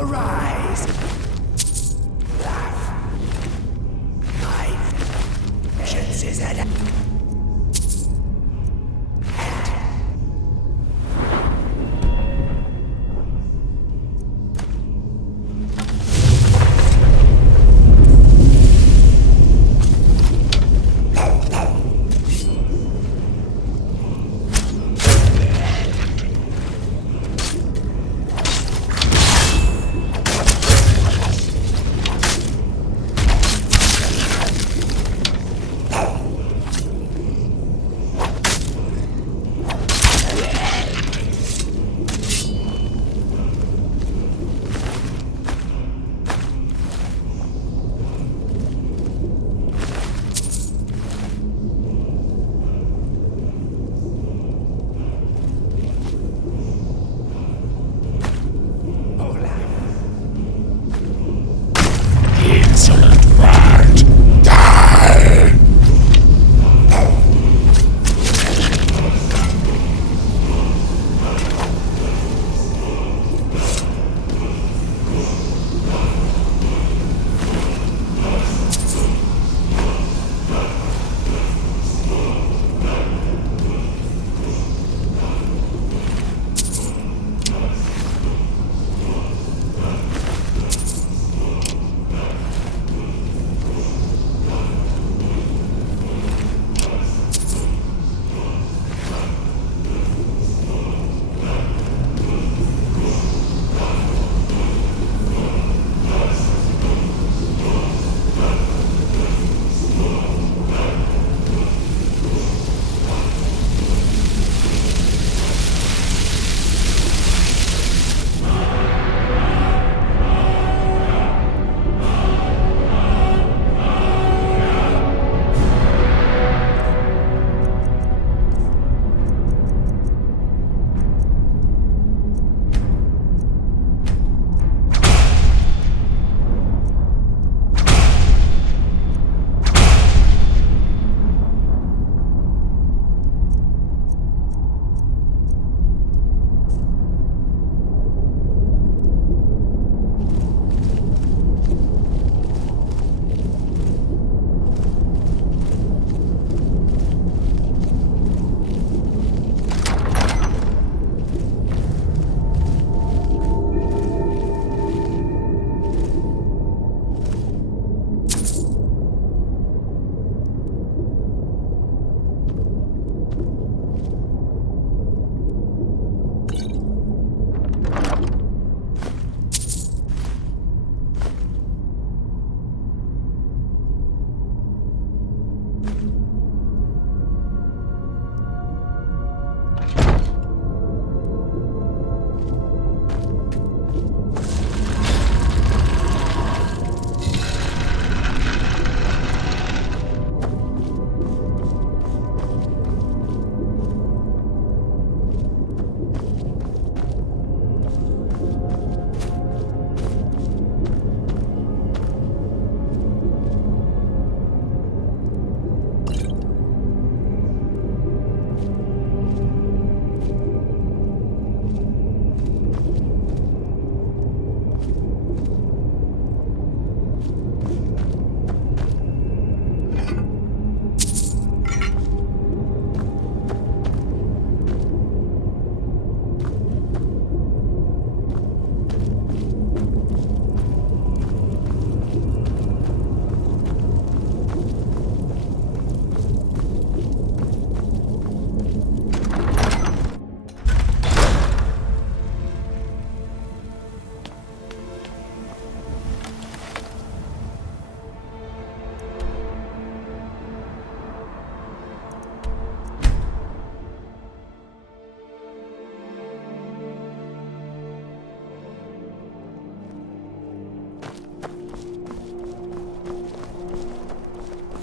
Arise! Laugh. My vengeance is at hand.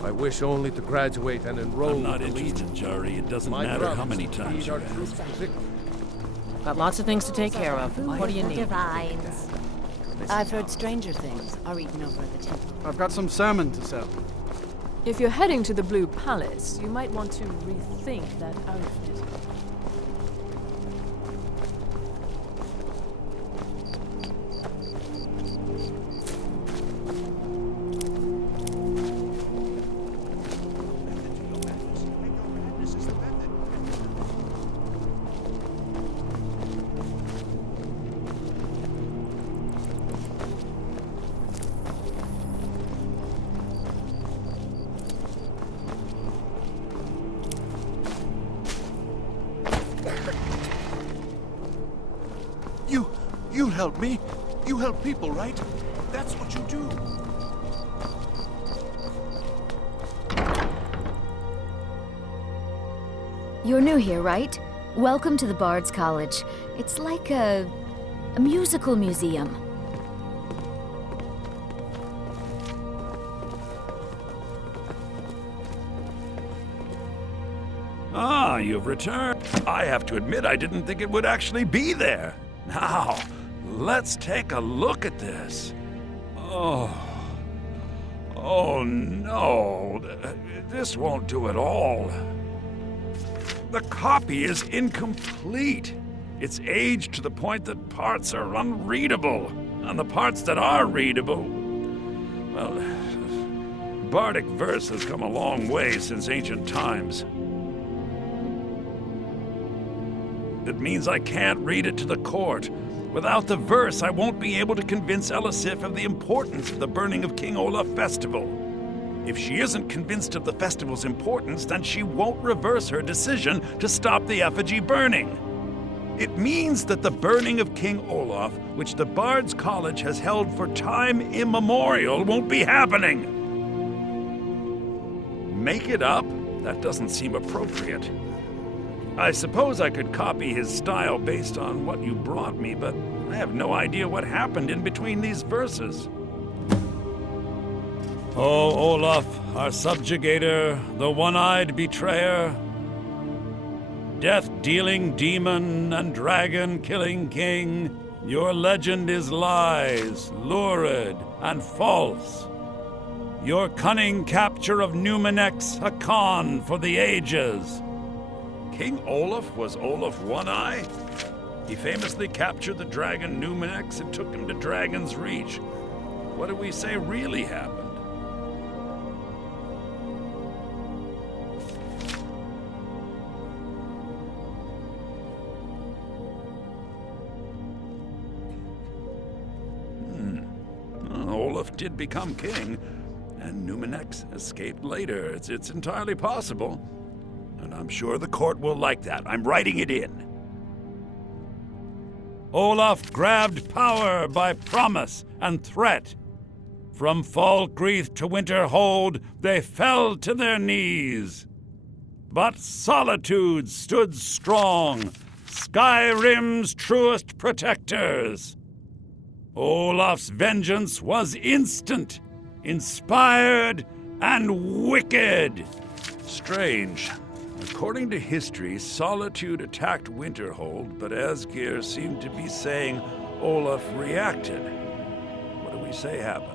I wish only to graduate and enroll. I'm not interested, Jari. It doesn't matter how many times you ask. Got lots of things to take care of. What do you need? Divines. I've heard stranger things are eaten over at the temple. I've got some sermon to sell. If you're heading to the Blue Palace, you might want to rethink that outfit. You help me. You help people, right? That's what you do. You're new here, right? Welcome to the Bard's College. It's like a musical museum. Ah, you've returned. I have to admit, I didn't think it would actually be there. Now, let's take a look at this. Oh no, this won't do at all. The copy is incomplete. It's aged to the point that parts are unreadable, and the parts that are readable, well, bardic verse has come a long way since ancient times. It means I can't read it to the court. Without the verse, I won't be able to convince Elisif of the importance of the burning of King Olaf festival. If she isn't convinced of the festival's importance, then she won't reverse her decision to stop the effigy burning. It means that the burning of King Olaf, which the Bard's College has held for time immemorial, won't be happening. Make it up? That doesn't seem appropriate. I suppose I could copy his style based on what you brought me, but I have no idea what happened in between these verses. Oh, Olaf, our subjugator, the one-eyed betrayer, death-dealing demon and dragon-killing king, your legend is lies, lurid, and false. Your cunning capture of Numenex, a con for the ages. King Olaf was Olaf One-Eye? He famously captured the dragon Numenex and took him to Dragon's Reach. What do we say really happened? Olaf did become king, and Numenex escaped later. It's entirely possible. And I'm sure the court will like that. I'm writing it in. Olaf grabbed power by promise and threat. From Falkreath to Winterhold, they fell to their knees. But solitude stood strong, Skyrim's truest protectors. Olaf's vengeance was instant, inspired, and wicked. Strange. According to history, Solitude attacked Winterhold, but Asgeir seemed to be saying Olaf reacted. What do we say happened?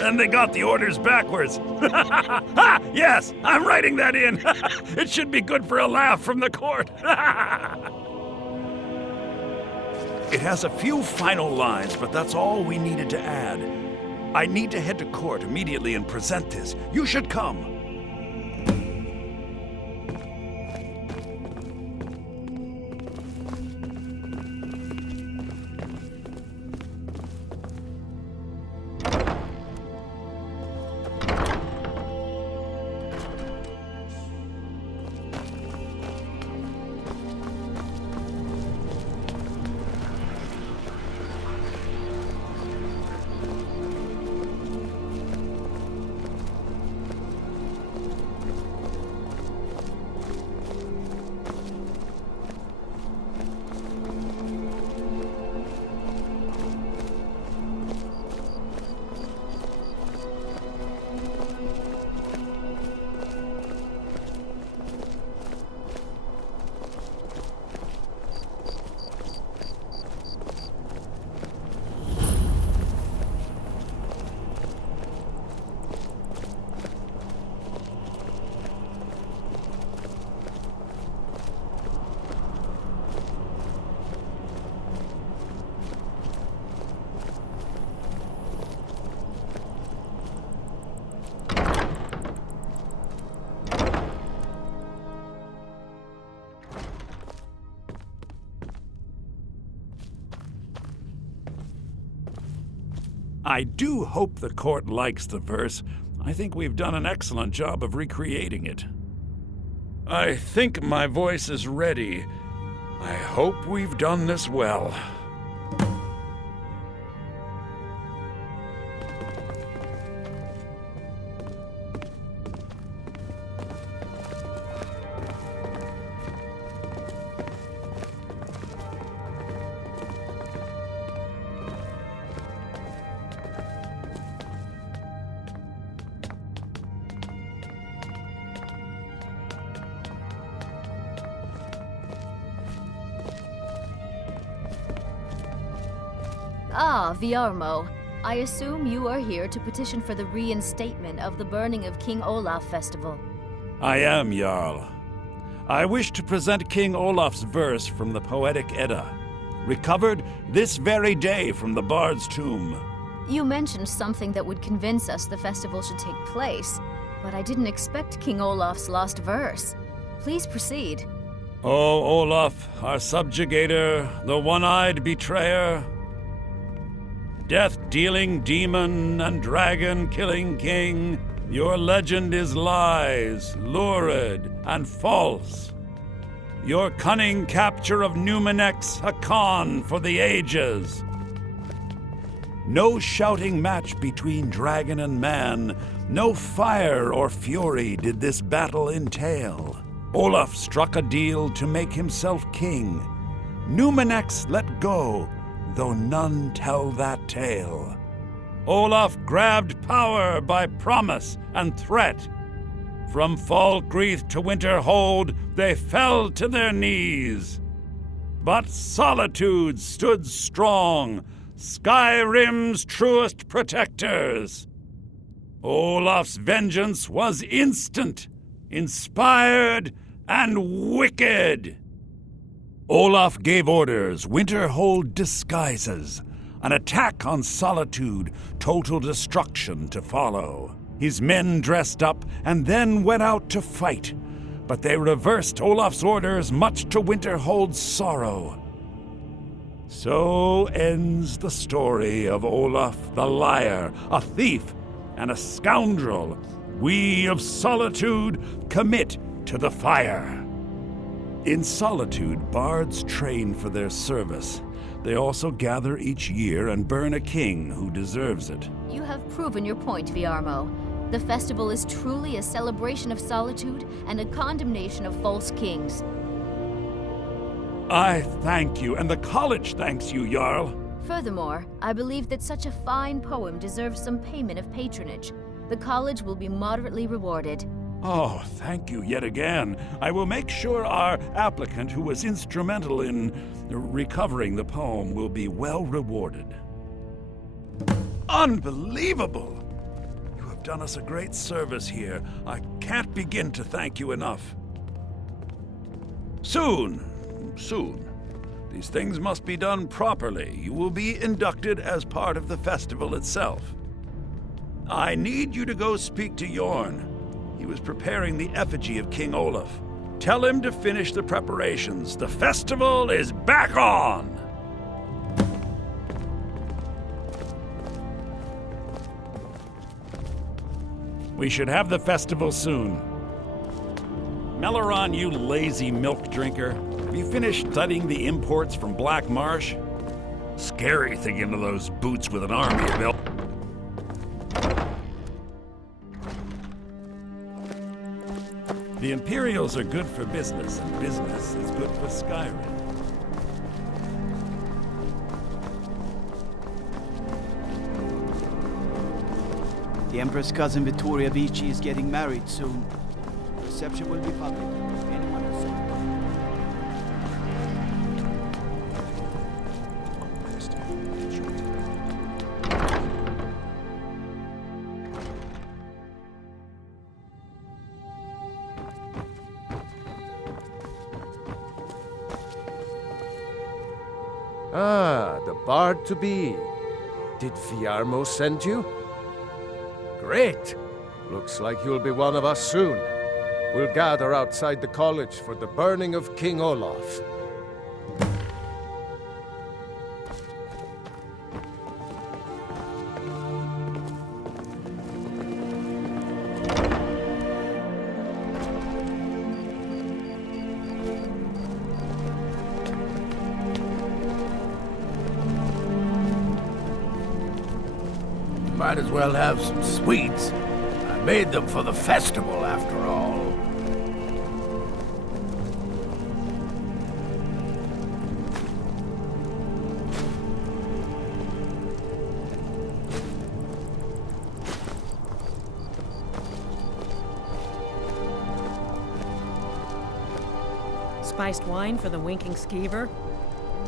And they got the orders backwards. Yes, I'm writing that in. It should be good for a laugh from the court. It has a few final lines, but that's all we needed to add. I need to head to court immediately and present this. You should come. I do hope the court likes the verse. I think we've done an excellent job of recreating it. I think my voice is ready. I hope we've done this well. Ah, Viarmo. I assume you are here to petition for the reinstatement of the burning of King Olaf festival. I am, Jarl. I wish to present King Olaf's verse from the Poetic Edda, recovered this very day from the Bard's tomb. You mentioned something that would convince us the festival should take place, but I didn't expect King Olaf's lost verse. Please proceed. O Olaf, our subjugator, the one-eyed betrayer, death-dealing demon and dragon-killing king, your legend is lies, lurid, and false. Your cunning capture of Numenex a con for the ages. No shouting match between dragon and man, no fire or fury did this battle entail. Olaf struck a deal to make himself king. Numenex let go, though none tell that tale. Olaf grabbed power by promise and threat. From Falkreath to Winterhold, they fell to their knees. But Solitude stood strong, Skyrim's truest protectors. Olaf's vengeance was instant, inspired, and wicked. Olaf gave orders, Winterhold disguises, an attack on Solitude, total destruction to follow. His men dressed up and then went out to fight, but they reversed Olaf's orders, much to Winterhold's sorrow. So ends the story of Olaf the liar, a thief and a scoundrel we of Solitude commit to the fire. In Solitude, bards train for their service. They also gather each year and burn a king who deserves it. You have proven your point, Viarmo. The festival is truly a celebration of solitude and a condemnation of false kings. I thank you, and the college thanks you, Jarl. Furthermore, I believe that such a fine poem deserves some payment of patronage. The college will be moderately rewarded. Oh, thank you yet again. I will make sure our applicant, who was instrumental in recovering the poem, will be well rewarded. Unbelievable! You have done us a great service here. I can't begin to thank you enough. Soon. These things must be done properly. You will be inducted as part of the festival itself. I need you to go speak to Jorn. He was preparing the effigy of King Olaf. Tell him to finish the preparations. The festival is back on! We should have the festival soon. Meleron, you lazy milk drinker. Have you finished studying the imports from Black Marsh? Scary thinking of those boots with an army of elk. The Imperials are good for business, and business is good for Skyrim. The Empress' cousin Vittoria Vici is getting married soon. The reception will be public. Anyone who saw Ah, the bard-to-be. Did Viarmo send you? Great! Looks like you'll be one of us soon. We'll gather outside the college for the burning of King Olaf. Might as well have some sweets. I made them for the festival, after all. Spiced wine for the winking skeever?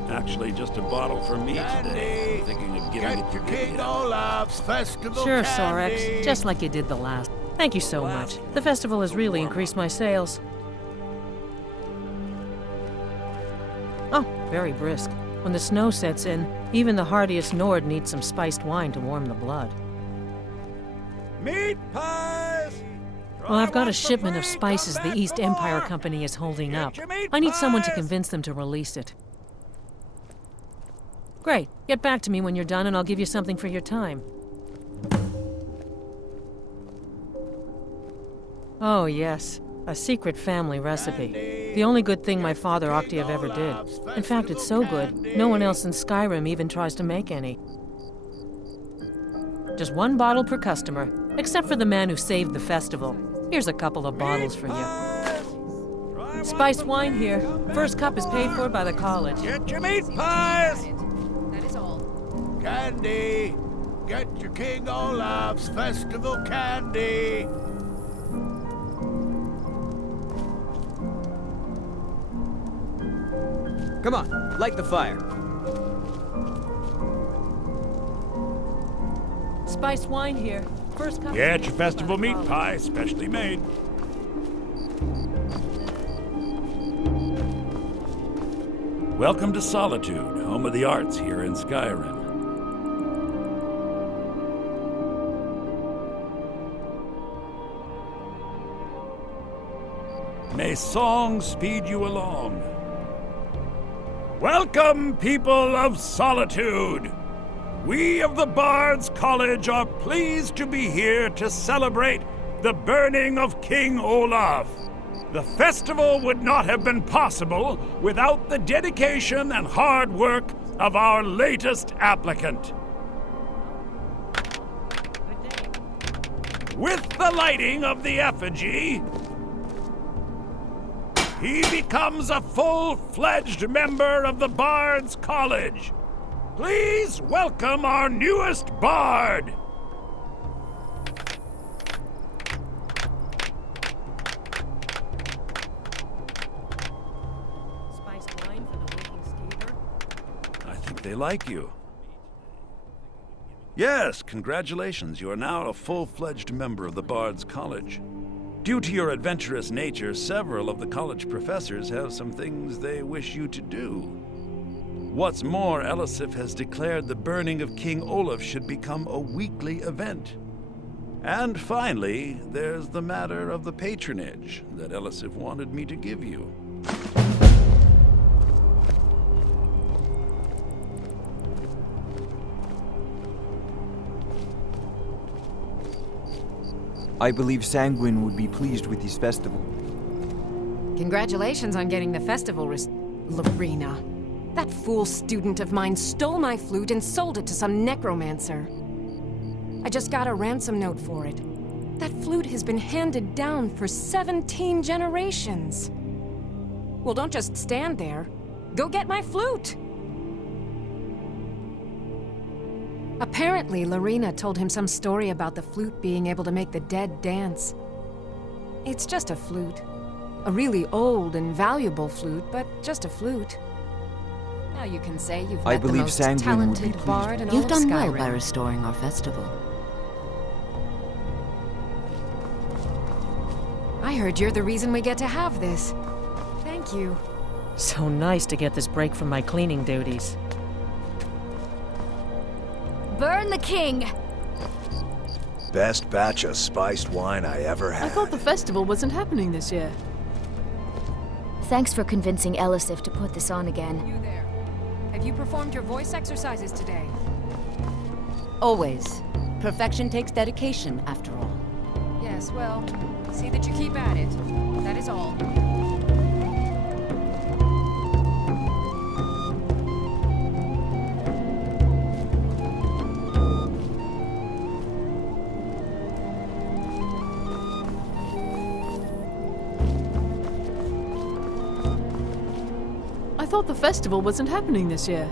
Actually, just a bottle for me today. I'm thinking of giving it Get to your King Vivian. Olaf's festival Sure, candy. Sorex. Just like you did the last. Thank you so much. The festival has really increased my sales. Oh, very brisk. When the snow sets in, even the hardiest Nord needs some spiced wine to warm the blood. Meat pies! Well, I've got a shipment of spices the East Empire Company is holding up. I need someone to convince them to release it. Great. Get back to me when you're done and I'll give you something for your time. Oh, yes. A secret family recipe. The only good thing my father Octave ever did. In fact, it's so good, no one else in Skyrim even tries to make any. Just one bottle per customer, except for the man who saved the festival. Here's a couple of bottles for you. Spiced wine here. First cup is paid for by the college. Get your meat pies! That is all. Candy! Get your King Olaf's festival candy! Come on, light the fire. Spiced wine here. First cup. Get your festival meat pie, specially made. Welcome to Solitude, home of the arts here in Skyrim. May song speed you along. Welcome, people of Solitude! We of the Bards College are pleased to be here to celebrate the burning of King Olaf. The festival would not have been possible without the dedication and hard work of our latest applicant. With the lighting of the effigy, he becomes a full-fledged member of the Bards College. Please welcome our newest bard. Spiced wine for the winking skeever. I think they like you. Yes, congratulations. You are now a full-fledged member of the Bards College. Due to your adventurous nature, several of the college professors have some things they wish you to do. What's more, Elisif has declared the burning of King Olaf should become a weekly event. And finally, there's the matter of the patronage that Elisif wanted me to give you. I believe Sanguine would be pleased with his festival. Congratulations on getting the festival Lorena. That fool student of mine stole my flute and sold it to some necromancer. I just got a ransom note for it. That flute has been handed down for 17 generations. Well, don't just stand there. Go get my flute! Apparently, Lorena told him some story about the flute being able to make the dead dance. It's just a flute. A really old and valuable flute, but just a flute. Now you can say you've met the most talented bard in all of Skyrim. You've done well by restoring our festival. I heard you're the reason we get to have this. Thank you. So nice to get this break from my cleaning duties. Burn the king! Best batch of spiced wine I ever had. I thought the festival wasn't happening this year. Thanks for convincing Elisif to put this on again. You there. Have you performed your voice exercises today? Always. Perfection takes dedication, after all. Yes, well, see that you keep at it. That is all. thought the festival wasn't happening this year.